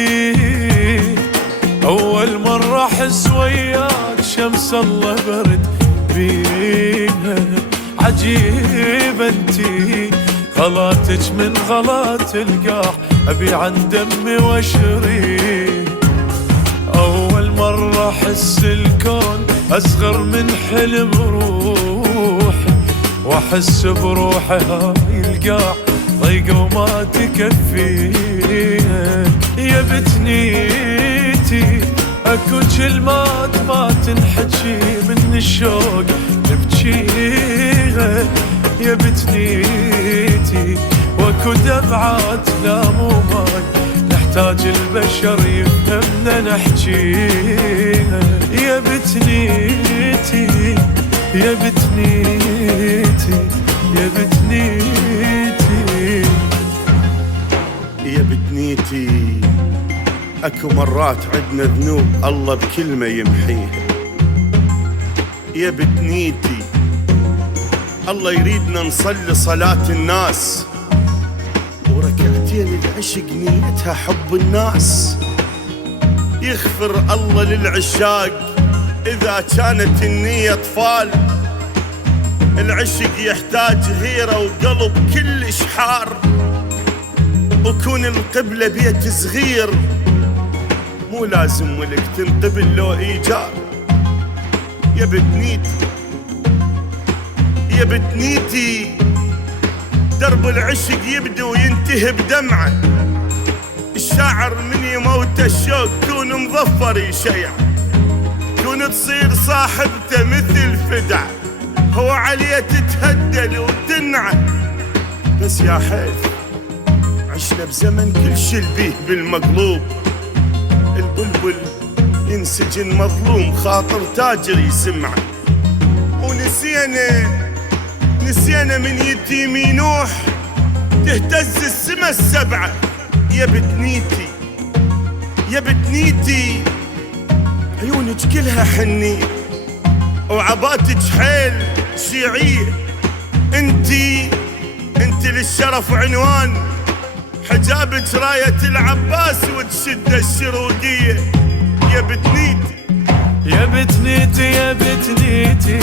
جديد. أول مرة أحس وياك شمس الله برد بيها. عجيبة انتي غلاتك من غلات القاع، أبي عن دمي واشري. أول مرة أحس الكون أصغر من حلم روحي، وأحس بروحي هاي القاع ضيقة وما تكفيها. يا بتنيتي اكو كلمات ما تنحكي من الشوق نبجيها. يا بتنيتي واكو دمعات لا مو ماي نحتاج البشر يفهمنا نحجيها. يا بتنيتي يا بتنيتي يا بتنيتي يا بتنيتي اكو مرات عدنا ذنوب الله بكلمة يمحيها. يا بتنيتي الله يريدنا نصلي صلاة الناس، وركعتين العشق نيتها حب الناس. يغفر الله للعشاق إذا كانت النية طفال. العشق يحتاج غيرة وقلب كلش حار، وكون القبلة بيت صغير مو لازم ولك تنقبل لو إيجار. يا بتنيتي يا بتنيتي درب العشق يبدو وينتهي بدمعه. الشاعر من يموت الشوق كون مظفر يشيع، كون تصير صاحبته مثل فدع، هو عليه تتهدل وتنعى. بس يا حيف عشنا بزمن كل شي البيه بالمقلوب. البلبل ينسجن مظلوم خاطر تاجر يسمعه، ونسينا من يتيم ينوح تهتز السما السبعة. يا بتنيتي يا بتنيتي عيونك كلها حنية وعباتك حيل شيعية. انتي للشرف عنوان، حجابك راية العباس وتشد الشروقية. يا بتنيتي يا بتنيتي يا بتنيتي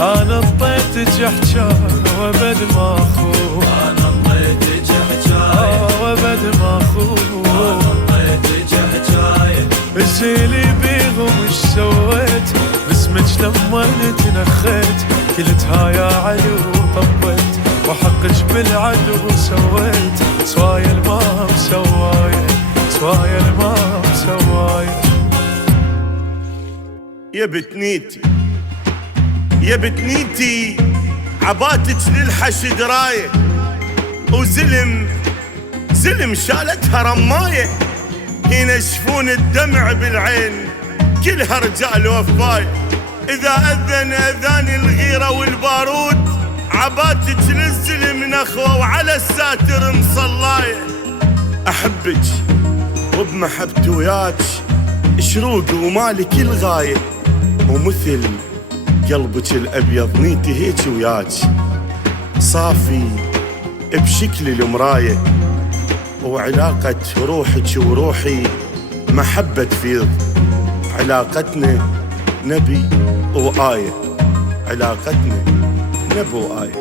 أنا اطيتك حجار وابد ما أخوف. أنا اطيتك حجاية وابد ما أخوف. أنا اطيتك حجاية بسيلي بيهم ايش سويت باسمك لما تنخيت. قلتها يا علي وطبيت وحقك بالعدو سويت. سوايا المام سوايا سوايا المام سوايا. يا بتنيتي يا بتنيتي عباتك للحشد راية، وزلم شالتها رماية. هنا يشفون الدمع بالعين كلها رجال وفاية. إذا أذن أذان الغيرة والبارود عباتك للزلم نخوة وعلى الساتر مصلاية. أحبك وبمحبتي وياك شروق ومالك الغاية، ومثل قلبك الأبيض نيتي هيك وياك صافي بشكل المراية. وعلاقة روحك وروحي محبة تفيض، علاقتنا نبي وآية، علاقتنا نبي وآية.